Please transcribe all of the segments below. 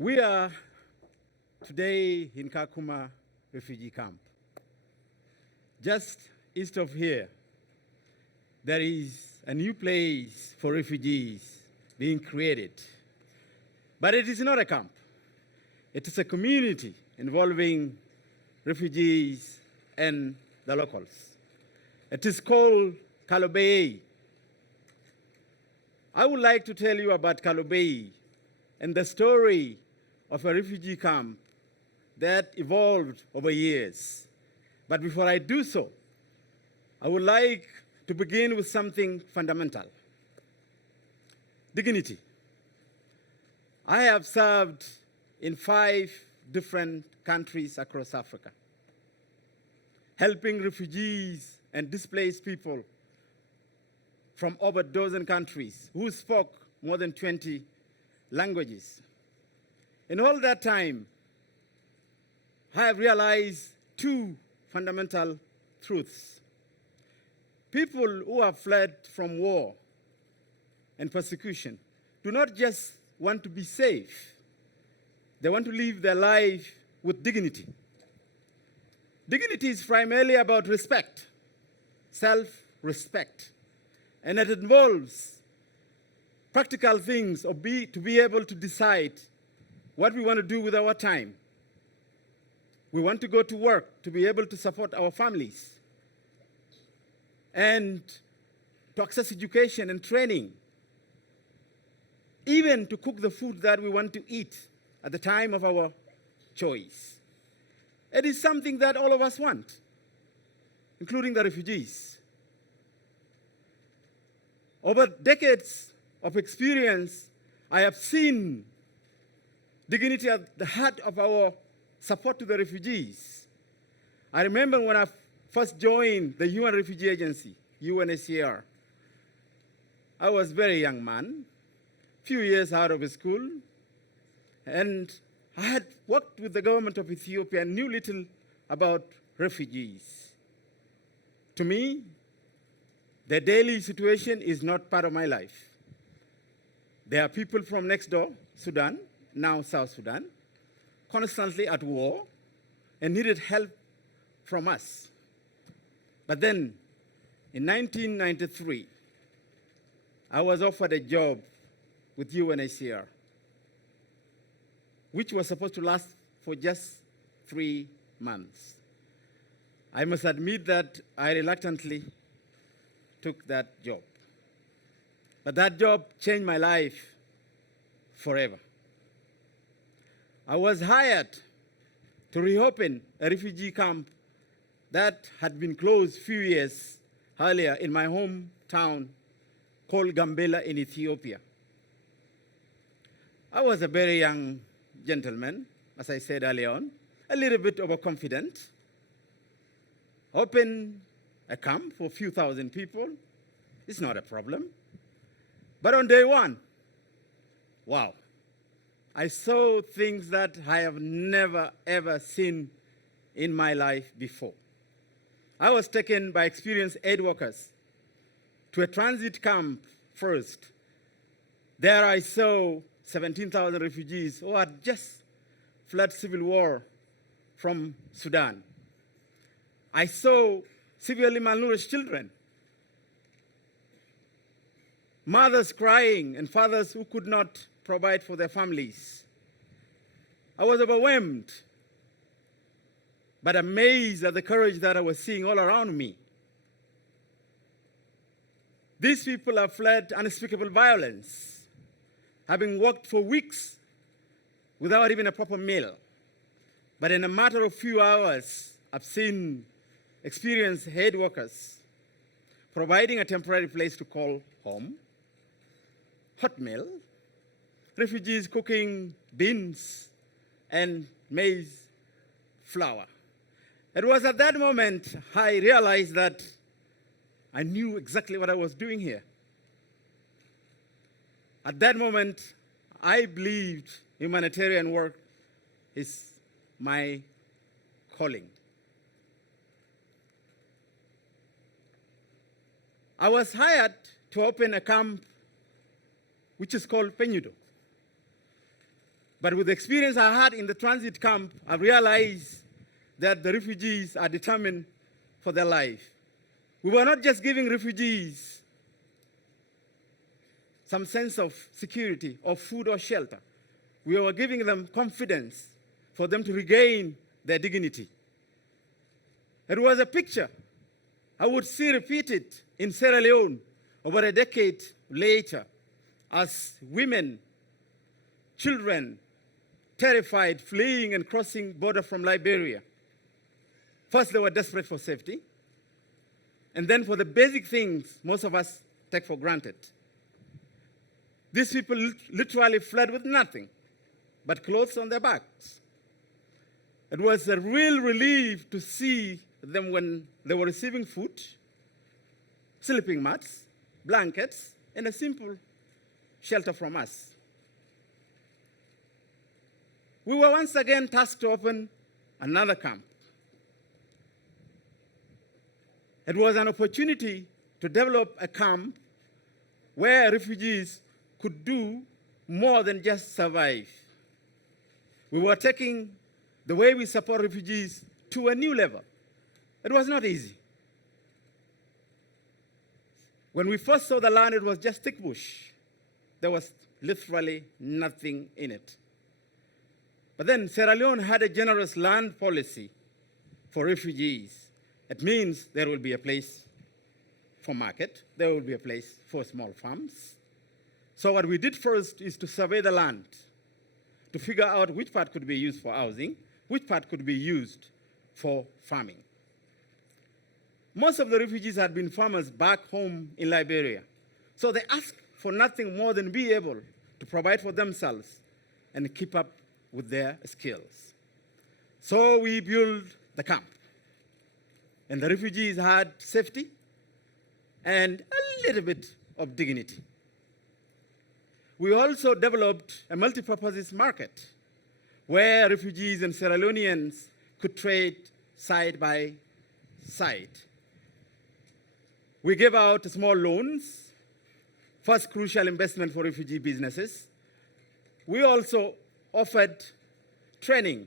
We are today in Kakuma Refugee Camp. Just east of here, there is a new place for refugees being created. But it is not a camp. It is a community involving refugees and the locals. It is called Calabi. I would like to tell you about Calabi and the story of a refugee camp that evolved over years. But before I do so, I would like to begin with something fundamental: dignity. I have served in 5 different countries across Africa, helping refugees and displaced people from over a dozen countries who spoke more than 20 languages. In all that time, I have realized 2 fundamental truths. People who have fled from war and persecution do not just want to be safe. They want to live their life with dignity. Dignity is primarily about respect, self-respect, and it involves practical things to be able to decide what we want to do with our time. We want to go to work to be able to support our families and to access education and training, even to cook the food that we want to eat at the time of our choice. It is something that all of us want, including the refugees. Over decades of experience, I have seen dignity at the heart of our support to the refugees. I remember when I first joined the UN Refugee Agency, UNHCR. I was a very young man, few years out of school, and I had worked with the government of Ethiopia and knew little about refugees. To me, the daily situation is not part of my life. There are people from next door, Sudan, now South Sudan, constantly at war and needed help from us. But then, in 1993, I was offered a job with UNHCR, which was supposed to last for just 3 months. I must admit that I reluctantly took that job. But that job changed my life forever. I was hired to reopen a refugee camp that had been closed a few years earlier in my hometown called Gambela in Ethiopia. I was a very young gentleman, as I said earlier on, a little bit overconfident. Open a camp for a few thousand people, it's not a problem. But on day 1, wow, I saw things that I have never, ever seen in my life before. I was taken by experienced aid workers to a transit camp first. There I saw 17,000 refugees who had just fled civil war from Sudan. I saw severely malnourished children, mothers crying, and fathers who could not provide for their families. I was overwhelmed, but amazed at the courage that I was seeing all around me. These people have fled unspeakable violence, having worked for weeks without even a proper meal. But in a matter of few hours, I've seen experienced aid workers providing a temporary place to call home, hot meal, refugees cooking beans and maize flour. It was at that moment I realized that I knew exactly what I was doing here. At that moment, I believed humanitarian work is my calling. I was hired to open a camp which is called Peñudo. But with the experience I had in the transit camp, I realized that the refugees are determined for their life. We were not just giving refugees some sense of security or food or shelter. We were giving them confidence for them to regain their dignity. It was a picture I would see repeated in Sierra Leone over a decade later as women, children, terrified, fleeing and crossing border from Liberia. First, they were desperate for safety, and then for the basic things most of us take for granted. These people literally fled with nothing but clothes on their backs. It was a real relief to see them when they were receiving food, sleeping mats, blankets, and a simple shelter from us. We were once again tasked to open another camp. It was an opportunity to develop a camp where refugees could do more than just survive. We were taking the way we support refugees to a new level. It was not easy. When we first saw the land, it was just thick bush. There was literally nothing in it. But then Sierra Leone had a generous land policy for refugees. It means there will be a place for market. There will be a place for small farms. So what we did first is to survey the land, to figure out which part could be used for housing, which part could be used for farming. Most of the refugees had been farmers back home in Liberia. So they asked for nothing more than be able to provide for themselves and keep up with their skills. So we built the camp. And the refugees had safety and a little bit of dignity. We also developed a multi-purpose market where refugees and Sierra Leoneans could trade side by side. We gave out small loans, first crucial investment for refugee businesses. We also offered training,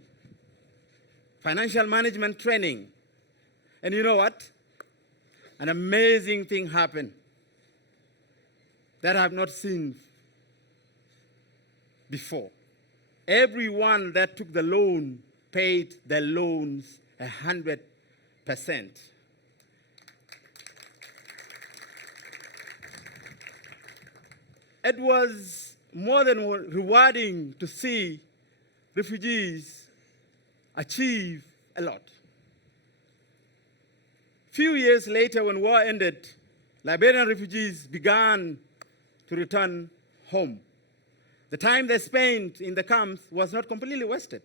financial management training. And you know what? An amazing thing happened that I have not seen before. Everyone that took the loan paid their loans 100%. It was more than rewarding to see refugees achieve a lot. Few years later, when war ended, Liberian refugees began to return home. The time they spent in the camps was not completely wasted.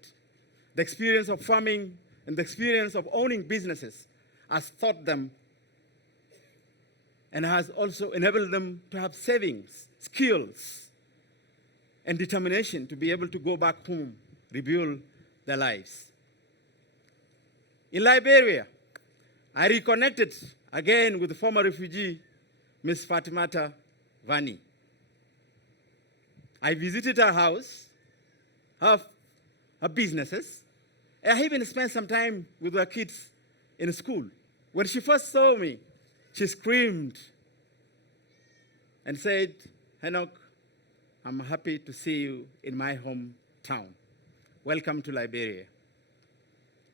The experience of farming and the experience of owning businesses has taught them and has also enabled them to have savings, skills, and determination to be able to go back home, rebuild their lives. In Liberia, I reconnected again with the former refugee, Ms. Fatimata Vani. I visited her house, her businesses. I even spent some time with her kids in school. When she first saw me, she screamed and said, "Henok, I'm happy to see you in my hometown. Welcome to Liberia."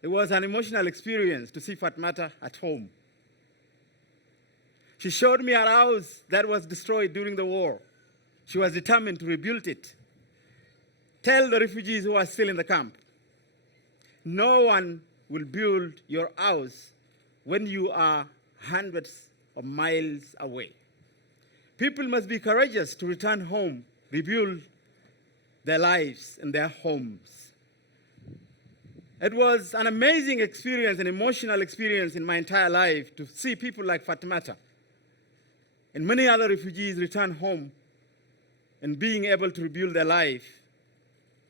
It was an emotional experience to see Fatmata at home. She showed me her house that was destroyed during the war. She was determined to rebuild it. Tell the refugees who are still in the camp, no one will build your house when you are hundreds of miles away. People must be courageous to return home, rebuild their lives and their homes. It was an amazing experience, an emotional experience in my entire life to see people like Fatimata and many other refugees return home and being able to rebuild their life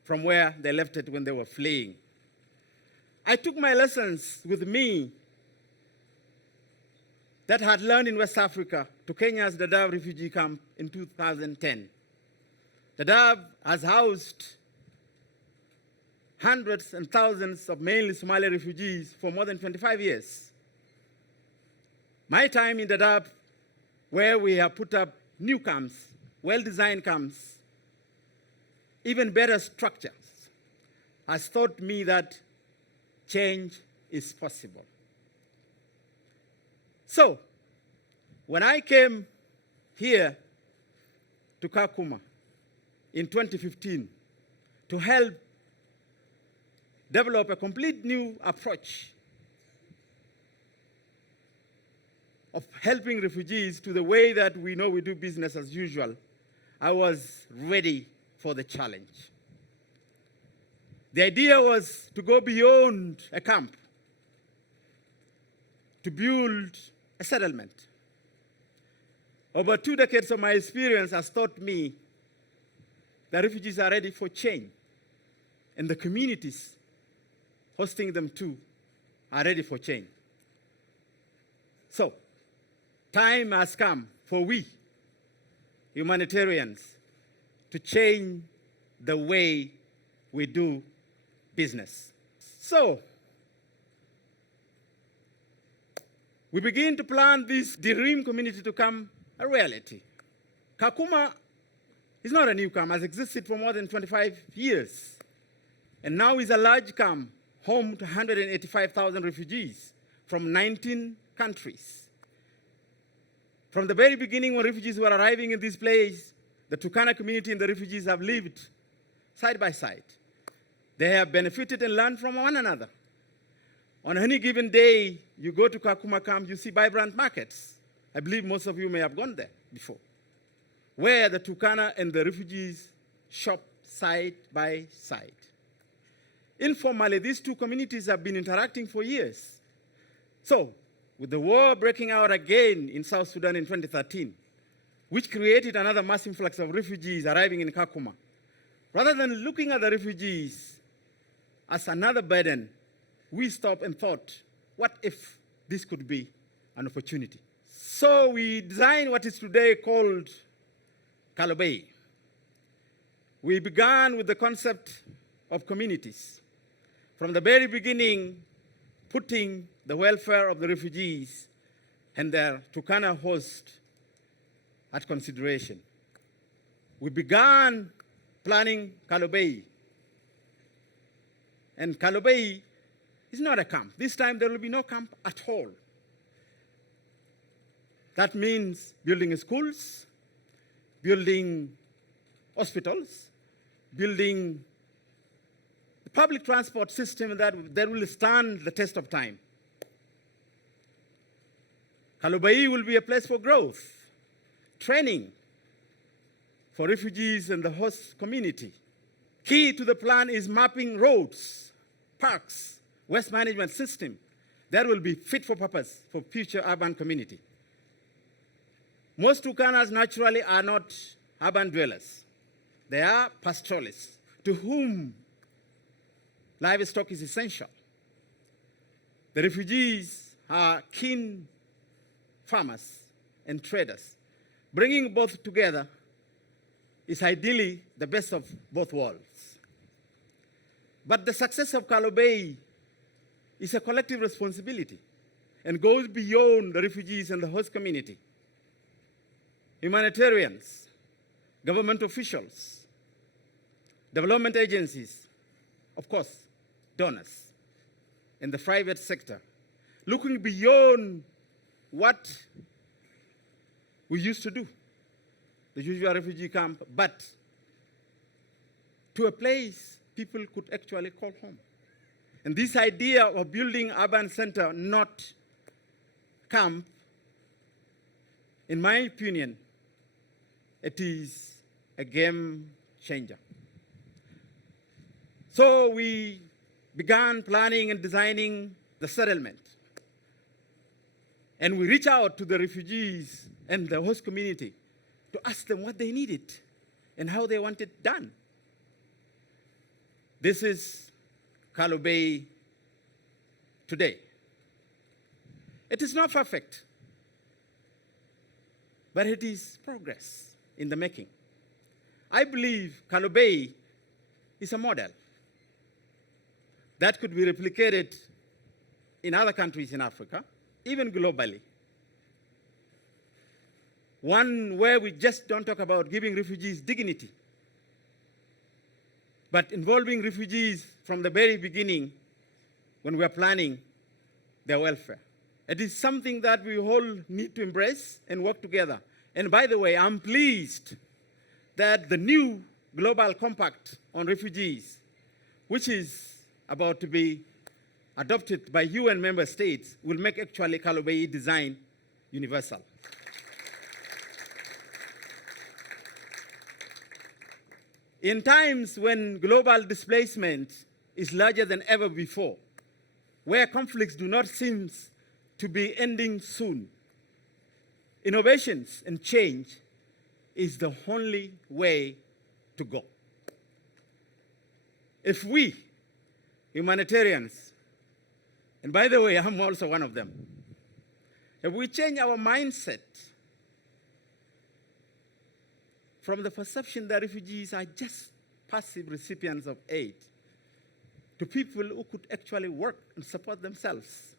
from where they left it when they were fleeing. I took my lessons with me that I had learned in West Africa to Kenya's Dadaab refugee camp in 2010. Dadaab has housed hundreds and thousands of mainly Somali refugees for more than 25 years. My time in Dadaab, where we have put up new camps, well-designed camps, even better structures, has taught me that change is possible. So, when I came here to Kakuma in 2015 to help develop a complete new approach of helping refugees to the way that we know we do business as usual, I was ready for the challenge. The idea was to go beyond a camp, to build a settlement. Over 2 decades of my experience has taught me that refugees are ready for change, and the communities hosting them too are ready for change. So, time has come for we, humanitarians, to change the way we do business. So, we begin to plan this dream community to become a reality. Kakuma is not a new camp, has existed for more than 25 years, and now is a large camp, home to 185,000 refugees from 19 countries. From the very beginning, when refugees were arriving in this place, the Turkana community and the refugees have lived side by side. They have benefited and learned from one another. On any given day, you go to Kakuma camp, you see vibrant markets. I believe most of you may have gone there before, where the Turkana and the refugees shop side by side. Informally, these two communities have been interacting for years. So, with the war breaking out again in South Sudan in 2013, which created another mass influx of refugees arriving in Kakuma, rather than looking at the refugees as another burden, we stopped and thought, what if this could be an opportunity? So we designed what is today called Calabi. We began with the concept of communities. From the very beginning, putting the welfare of the refugees and their Turkana host at consideration. We began planning Calabi. And Calabi is not a camp. This time there will be no camp at all. That means building schools, building hospitals, building the public transport system that will stand the test of time. Calabi will be a place for growth, training for refugees and the host community. Key to the plan is mapping roads, parks, waste management system that will be fit for purpose for future urban community. Most Turkanas naturally are not urban dwellers. They are pastoralists to whom livestock is essential. The refugees are keen farmers and traders. Bringing both together is ideally the best of both worlds. But the success of Calabi is a collective responsibility and goes beyond the refugees and the host community. Humanitarians, government officials, development agencies, of course, donors, and the private sector, looking beyond what we used to do, the usual refugee camp, but to a place people could actually call home. And this idea of building urban center, not camp, in my opinion, it is a game changer. So we began planning and designing the settlement. And we reached out to the refugees and the host community to ask them what they needed and how they want it done. This is Calabi today. It is not perfect, but it is progress in the making. I believe Calabi is a model. that could be replicated in other countries in Africa, even globally. One where we just don't talk about giving refugees dignity, but involving refugees from the very beginning when we are planning their welfare. It is something that we all need to embrace and work together. And by the way, I'm pleased that the new Global Compact on Refugees, which is about to be adopted by UN member states, will make actually Calabi design universal. In times when global displacement is larger than ever before, where conflicts do not seem to be ending soon, innovations and change is the only way to go. If we, humanitarians, and by the way, I'm also one of them, if we change our mindset from the perception that refugees are just passive recipients of aid to people who could actually work and support themselves.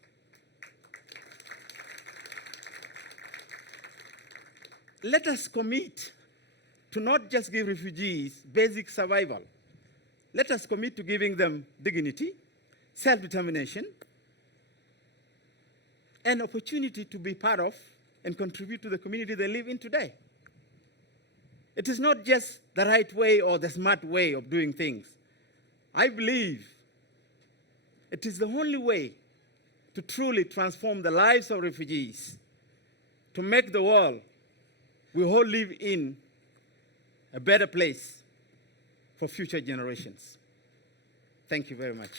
Let us commit to not just give refugees basic survival. Let us commit to giving them dignity, self-determination, and opportunity to be part of and contribute to the community they live in today. It is not just the right way or the smart way of doing things. I believe it is the only way to truly transform the lives of refugees, to make the world we all live in a better place for future generations. Thank you very much.